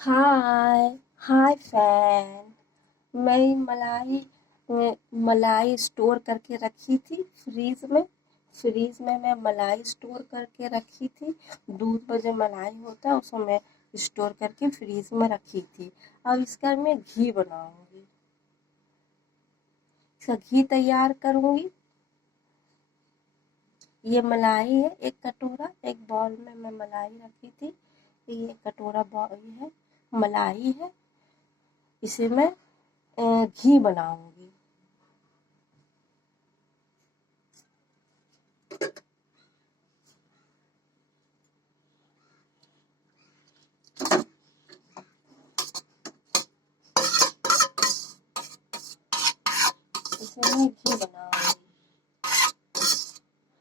हाय हाय fan. मैं मलाई store करके रखी थी फ्रीज में मैं मलाई स्टोर करके रखी थी। दूध में जो मलाई होता है उसको मैं स्टोर करके फ्रीज में रखी थी। अब इसका मैं घी बनाऊंगी। इसका घी तैयार करूंगी। ये मलाई है, एक कटोरा, एक बाउल में मैं मलाई रखी थी। ये कटोरा बाउल है, मलाई है। इसे मैं घी बनाऊंगी। इसे मैं घी बनाऊंगी।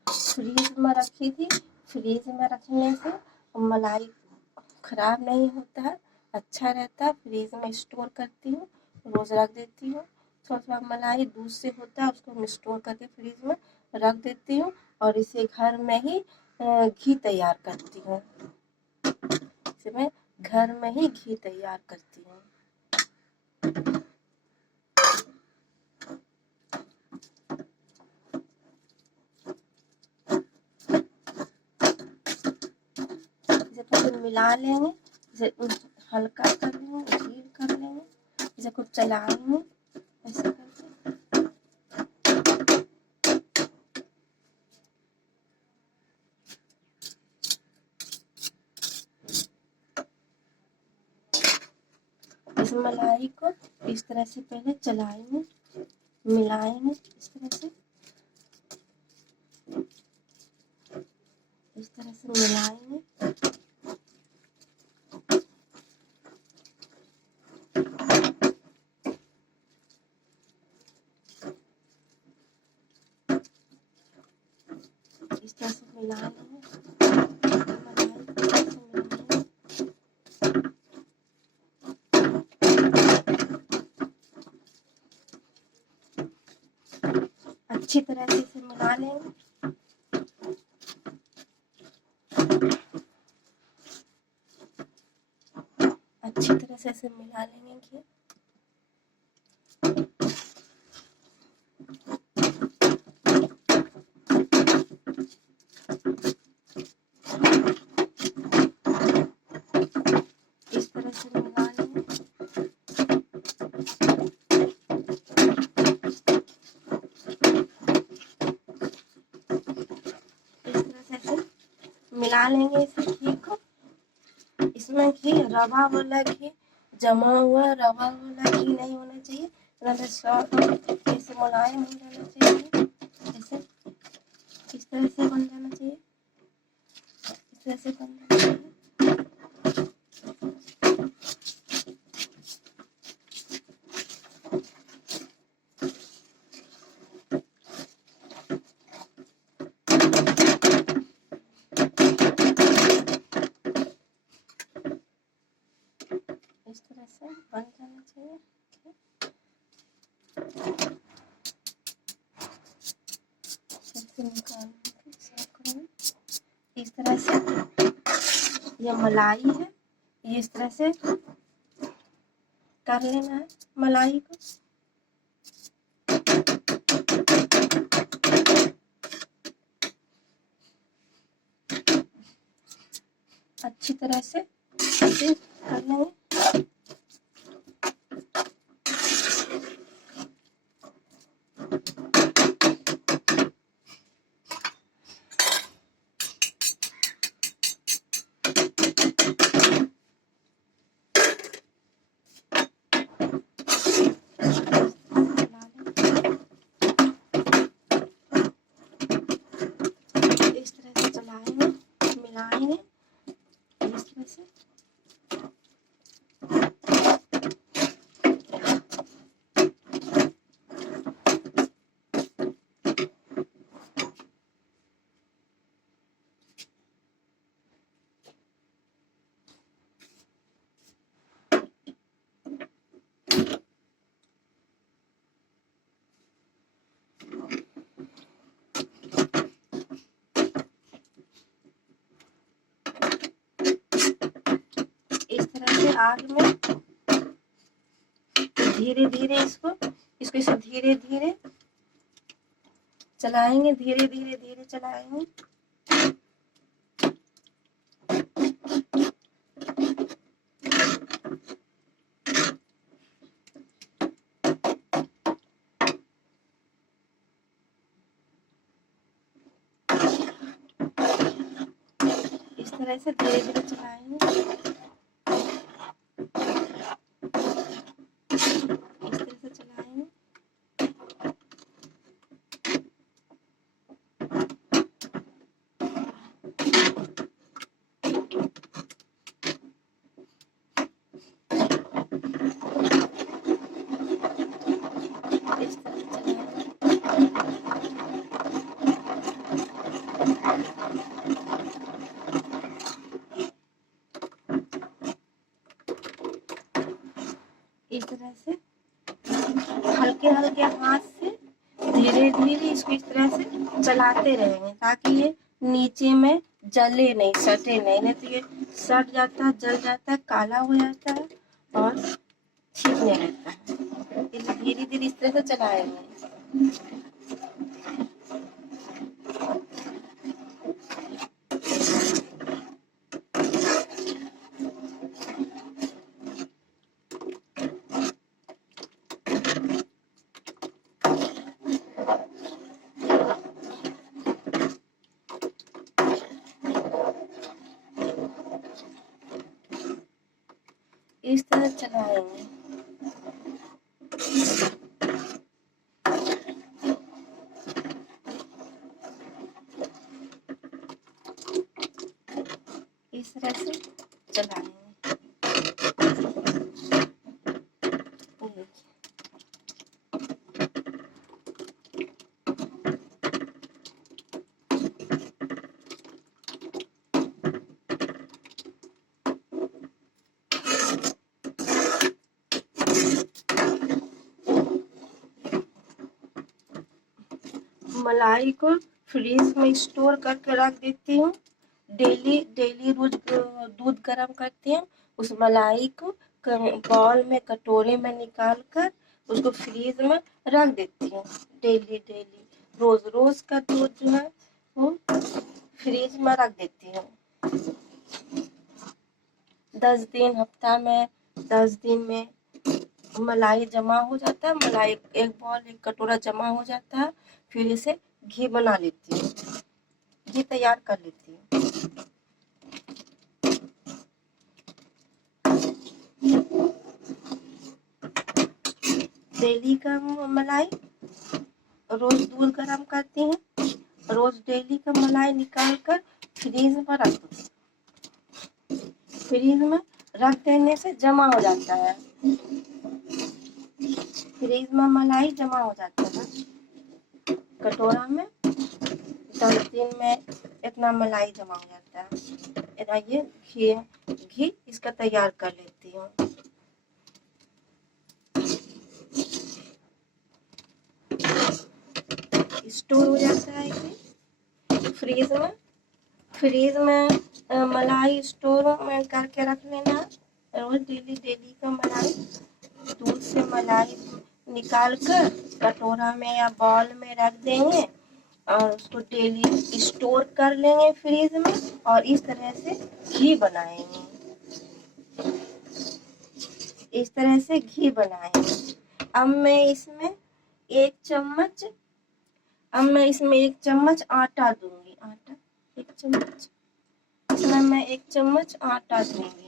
फ्रीज में रखी थी। फ्रीज में रखने से मलाई खराब नहीं होता है, अच्छा रहता है। फ्रीज में स्टोर करती हूँ, रोज रख देती हूँ। थोड़ा थोड़ा मलाई दूध से होता है, उसको मैं स्टोर करके फ्रीज में रख देती हूँ। और इसे घर में ही घी तैयार करती हूँ। इसे मैं घर में ही घी तैयार करती हूँ। इसे थोड़ा मिला लेंगे। इसे हल्का कर लेंगे, ढील कर लेंगे। इसे खूब चलाएंगे ऐसे करके। इस मलाई को इस तरह से पहले चलाएंगे, मिलाएंगे इस तरह से। इस तरह से मिलाएंगे। इस तरह से मिला लेंगे। मलाई को इस तरह से मिलाएंगे। अच्छी तरह से इसे मिला लेंगे। अच्छी तरह से इसे मिला लेंगे घी। इस तरह से मिला लेंगे। इस तरह से ऐसे मिला लेंगे इस घी को। इसमें घी रवा वाला घी, जमा हुआ रवा वाला घी नहीं होना चाहिए। सॉफ्ट ऐसे मुलायम हो जाना चाहिए। ऐसे इस तरह से बन जाना चाहिए। इस तरह से बन जाना चाहिए। इस तरह से बन जाना चाहिए। इस तरह से ये मलाई है, ये इस तरह से कर लेना है मलाई को। अच्छी तरह से ऐसे कर लेंगे। इस तरह से चलाएंगे, मिलाएंगे इस तरह से। तरह से आग में धीरे धीरे इसको इसे धीरे धीरे चलाएंगे, धीरे धीरे चलाएंगे। इस तरह से धीरे धीरे चलाएंगे, इस तरह से चलाएंगे। इस तरह से इस तरह से हल्के हल्के हाथ से धीरे धीरे इसको इस तरह से चलाते रहेंगे ताकि ये नीचे में जले नहीं, सटे नहीं, नहीं तो ये सट जाता है, जल जाता है, काला हो जाता है और ठीक नहीं रहता है। इसलिए धीरे धीरे इस तरह से चलाएंगे। इस तरह चलाएंगे। इस तरह से चलाएंगे। मलाई को फ्रीज में स्टोर करके रख देती हूँ। डेली रोज दूध गर्म करती हूँ, उस मलाई को बाउल में कटोरे में निकाल कर उसको फ्रीज में रख देती हूँ। डेली रोज का दूध जो है वो फ्रीज में रख देती हूँ। 10 दिन, हफ्ता में 10 दिन में मलाई जमा हो जाता है। मलाई एक बाउल, एक कटोरा जमा हो जाता है। फिर इसे घी बना लेती हूँ, घी तैयार कर लेती हूँ। डेली का मलाई, रोज दूध गर्म करती हूँ, रोज डेली का मलाई निकाल कर फ्रीज में रख दो। फ्रीज में रख देने से जमा हो जाता है, फ्रीज में मलाई जमा हो जाता है कटोरा में। 10 दिन में इतना मलाई जमा हो जाता है। ये घी इसका तैयार कर लेती हूँ। स्टोर हो जाता है ये फ्रीज में मलाई स्टोर में करके रख लेना। रोज डेली का मलाई, दूध से मलाई निकाल कर कटोरा में या बाउल में रख देंगे और उसको डेली स्टोर कर लेंगे फ्रीज में और इस तरह से घी बनाएंगे। इस तरह से घी बनाएंगे। अब मैं इसमें एक चम्मच आटा दूंगी। आटा 1 चम्मच, इसमें मैं 1 चम्मच आटा दूंगी।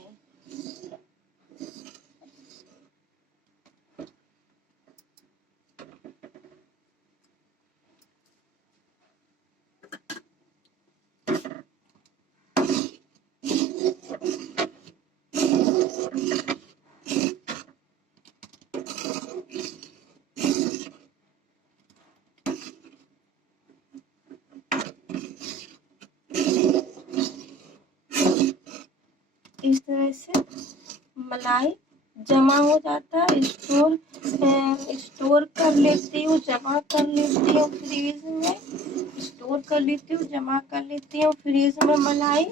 इस तरह से मलाई जमा हो जाता है। स्टोर कर लेती हूँ, जमा कर लेती हूँ फ्रीज में, स्टोर कर लेती हूँ, जमा कर लेती हूँ फ्रीज में मलाई।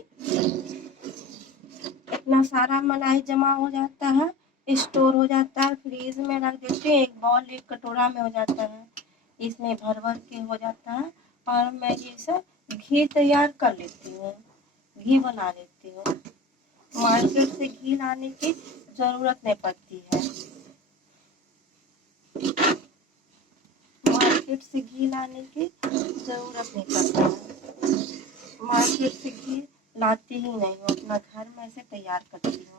अपना सारा मलाई जमा हो जाता है, स्टोर हो जाता है, फ्रीज में रख देते हैं, एक बॉल एक कटोरा में हो जाता है, इसमें भर भर के हो जाता है। और मैं ये सब घी तैयार कर लेती हूँ, घी बना लेती हूँ। मार्केट से घी लाने की जरूरत नहीं पड़ती है, मार्केट से घी लाने की जरूरत नहीं पड़ता है। मार्केट से घी लाती ही नहीं हूँ, अपना घर में से तैयार करती हूँ।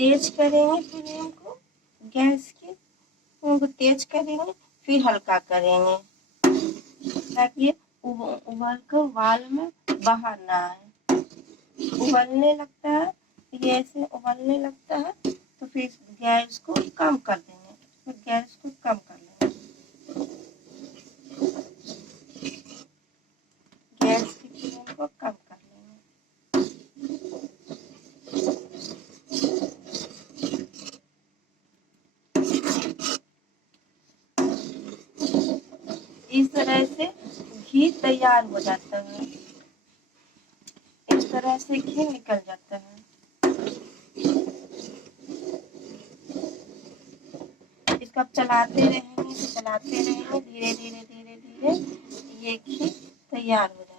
तेज करेंगे फ्लेम को, गैस की उनको तेज करेंगे, फिर हल्का करेंगे ताकि उबल कर उबाल में बाहर ना आए। उबलने लगता है, ये ऐसे उबलने लगता है तो फिर गैस को कम कर देंगे, फिर गैस को कम कर लेंगे, गैस की फ्लेम को कम कर लेंगे। इस तरह से घी तैयार हो जाता है, इस तरह से घी निकल जाता है। इसको आप चलाते रहेंगे तो चलाते रहेंगे, धीरे धीरे धीरे धीरे ये घी तैयार हो जाएगा।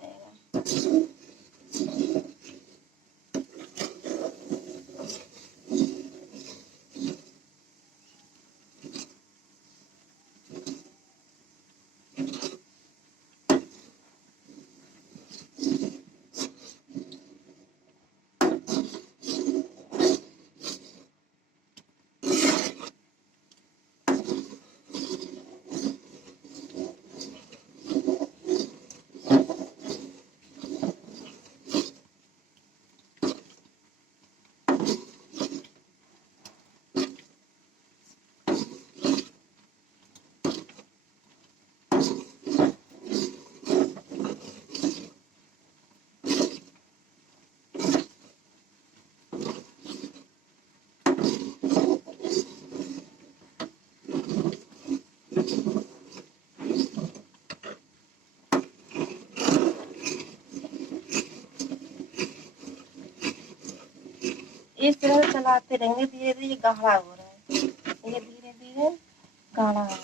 इस तरह चलाते रहेंगे, धीरे धीरे गाढ़ा हो रहा है, ये धीरे धीरे गाढ़ा हो रहा है।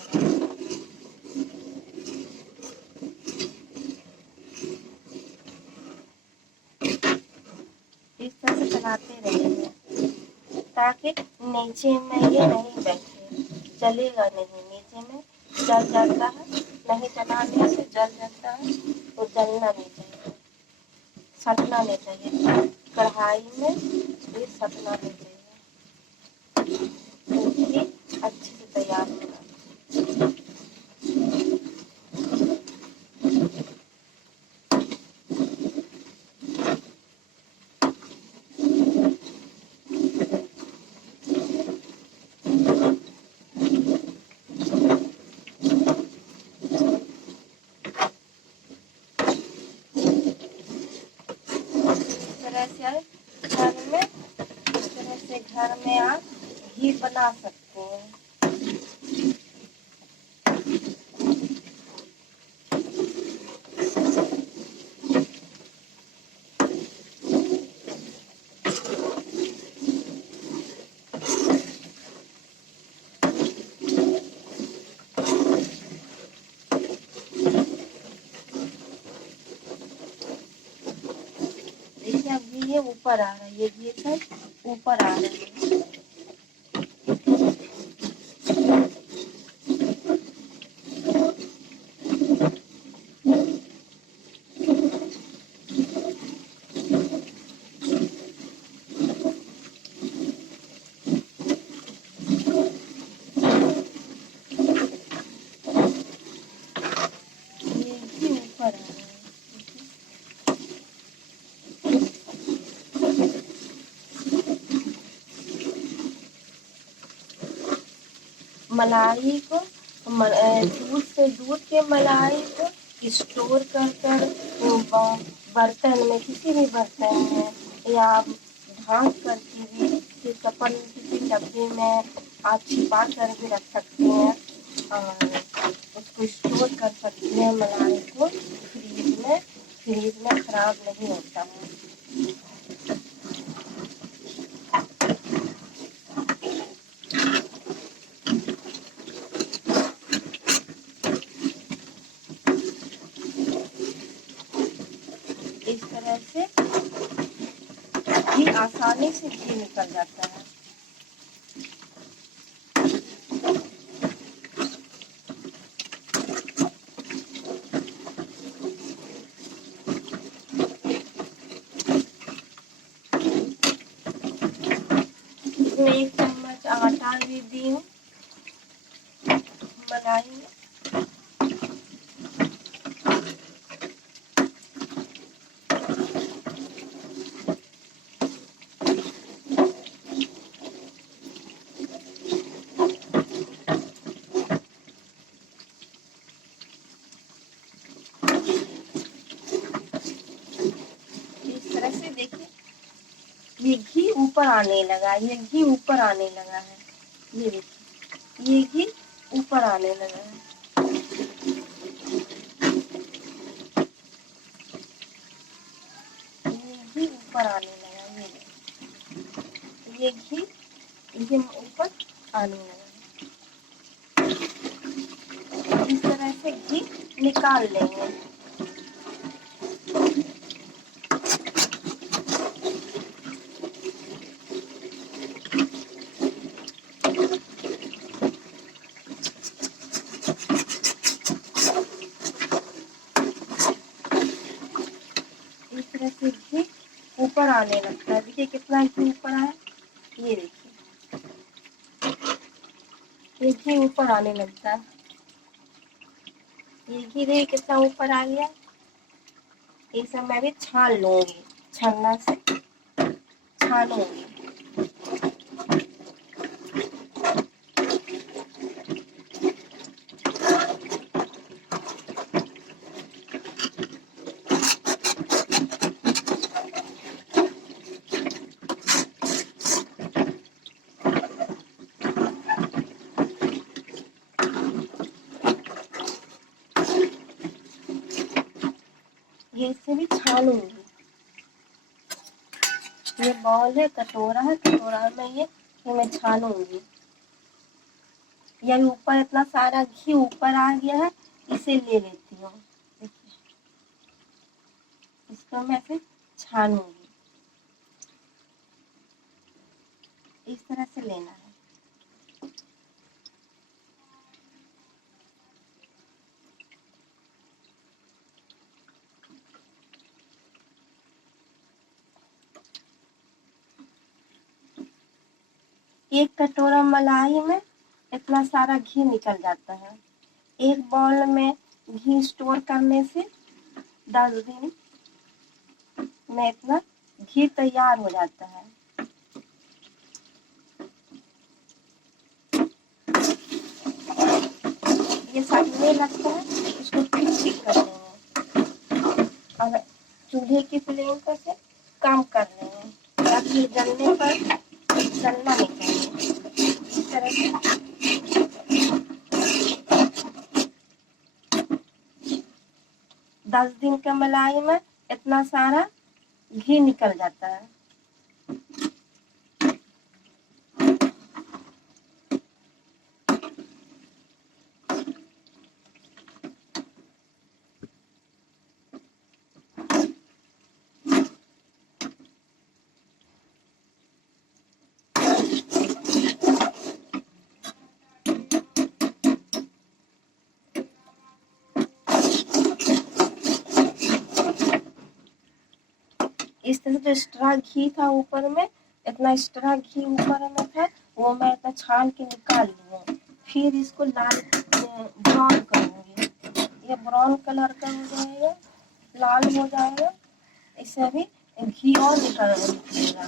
इस तरह से चलाते रहेंगे ताकि नीचे में ये नहीं बैठे, जलेगा नहीं, नीचे में जल जाता है, नहीं चलाने से जल जाता है, तो जलना नहीं चाहिए, सटना नहीं चाहिए, कढ़ाई में ये सटना नहीं चाहिए, तो ये अच्छे से तैयार होगा। इस तरह से घर में आप घी बना सकते हैं। देखिए अब ये ऊपर आ रहा है, ये सब ऊपर आ रहा है। ये भी ऊपर आ रहा है। मलाई को दूध के मलाई को स्टोर कर कर बर्तन में, किसी भी बर्तन में, या आप ढाँक करके भी किसी डब्बे में आप छिपा कर भी रख सकते हैं और उसको स्टोर कर सकते हैं। मलाई को फ्रीज में खराब नहीं होता है। इस तरह से घी आसानी से घी निकल जाता है। इसमें 1 चम्मच आटा भी दी हूँ मलाई में। इस तरह से देखिए ये घी ऊपर आने लगा है, ये घी ऊपर आने लगा है। ये देखिए ये घी ऊपर आने लगा है। ये घी ऊपर आने लगा है। ये घी ये ऊपर आने लगा है। इस तरह से घी निकाल लेंगे। इस तरह से घी ऊपर आने लगता है। देखिए कितना घी ऊपर आया। ये देखिए ये घी ऊपर आने लगता है। ये घी देखिए कितना ऊपर आ गया। ये सब मैं भी छान लूंगी, छन्ना से छानूंगी। ये इसे भी छानूंगी। ये बॉल है, कटोरा है, कटोरा में ये मैं छानूंगी। ये ऊपर इतना सारा घी ऊपर आ गया है, इसे ले लेती हूँ। देखिए इसको मैं फिर छानूंगी। इस तरह से लेना है। एक कटोरा मलाई में इतना सारा घी निकल जाता है। एक बॉल में घी स्टोर करने से 10 दिन में इतना घी तैयार हो जाता है। ये सड़ने लगता है, इसको ठीक कर देंगे और चूल्हे की फ्लेम को से कम कर देंगे ताकि जलने पर जलना नहीं चाहिए। इस तरह से 10 दिन के मलाई में इतना सारा घी निकल जाता है। इस तरह जो एक्स्ट्रा घी था ऊपर में, इतना एक्स्ट्रा घी ऊपर में था, वो मैं इतना छान के निकाल ली हूँ। फिर इसको लाल ब्राउन करूँगी। ये ब्राउन कलर का हो जाएगा, लाल हो जाएगा। इससे भी घी और निकलेगा।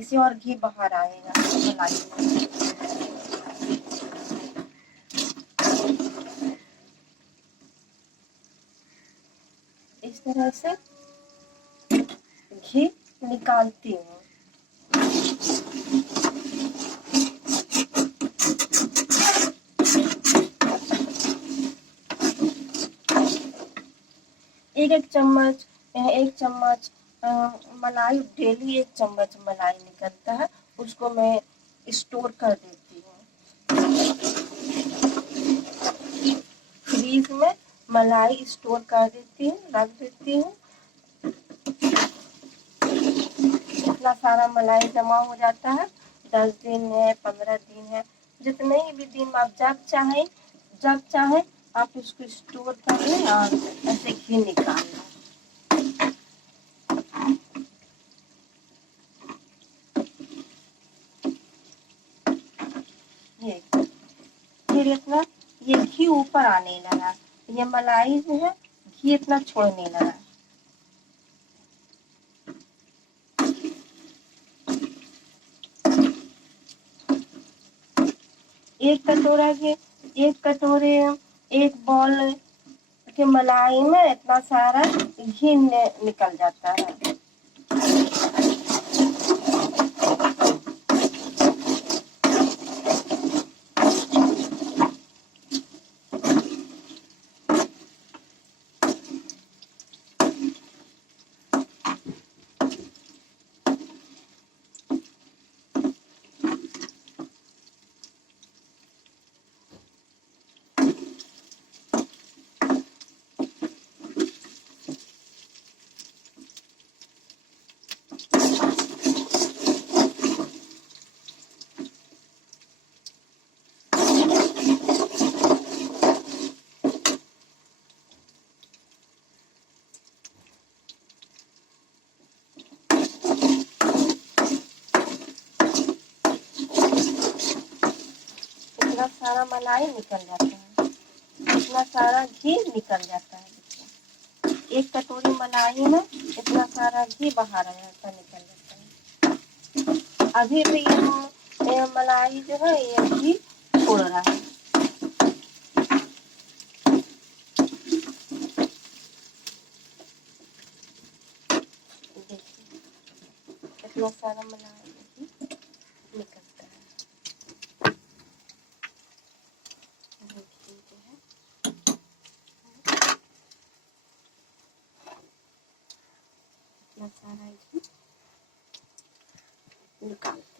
इससे और घी बाहर आएगा मलाई में। इस तरह से घी निकालती हूँ। एक चम्मच मलाई, डेली 1 चम्मच मलाई निकलता है, उसको मैं स्टोर कर देती हूँ फ्रीज में। मलाई स्टोर कर देती हूँ, रख देती हूँ। इतना सारा मलाई जमा हो जाता है, 10 दिन है, 15 दिन है, जितने भी दिन आप जब चाहे आप इसको स्टोर कर लें और ऐसे घी निकाल लें। ये फिर इतना ये घी ऊपर आने लगा, ये मलाई जो है घी इतना छोड़ने लगा। एक कटोरे 1 बॉल के मलाई में इतना सारा घी निकल जाता है। इतना सारा मलाई निकल जाता है, इतना सारा घी निकल जाता है। 1 कटोरी मलाई में इतना सारा घी बाहर आ जाता है, निकल जाता है। अभी भी ये मलाई जो है ये घी छोड़ रहा है। देखिए इतना सारा मलाई घी निकलता है। देखिए जो है इतना सारा घी निकालते हैं।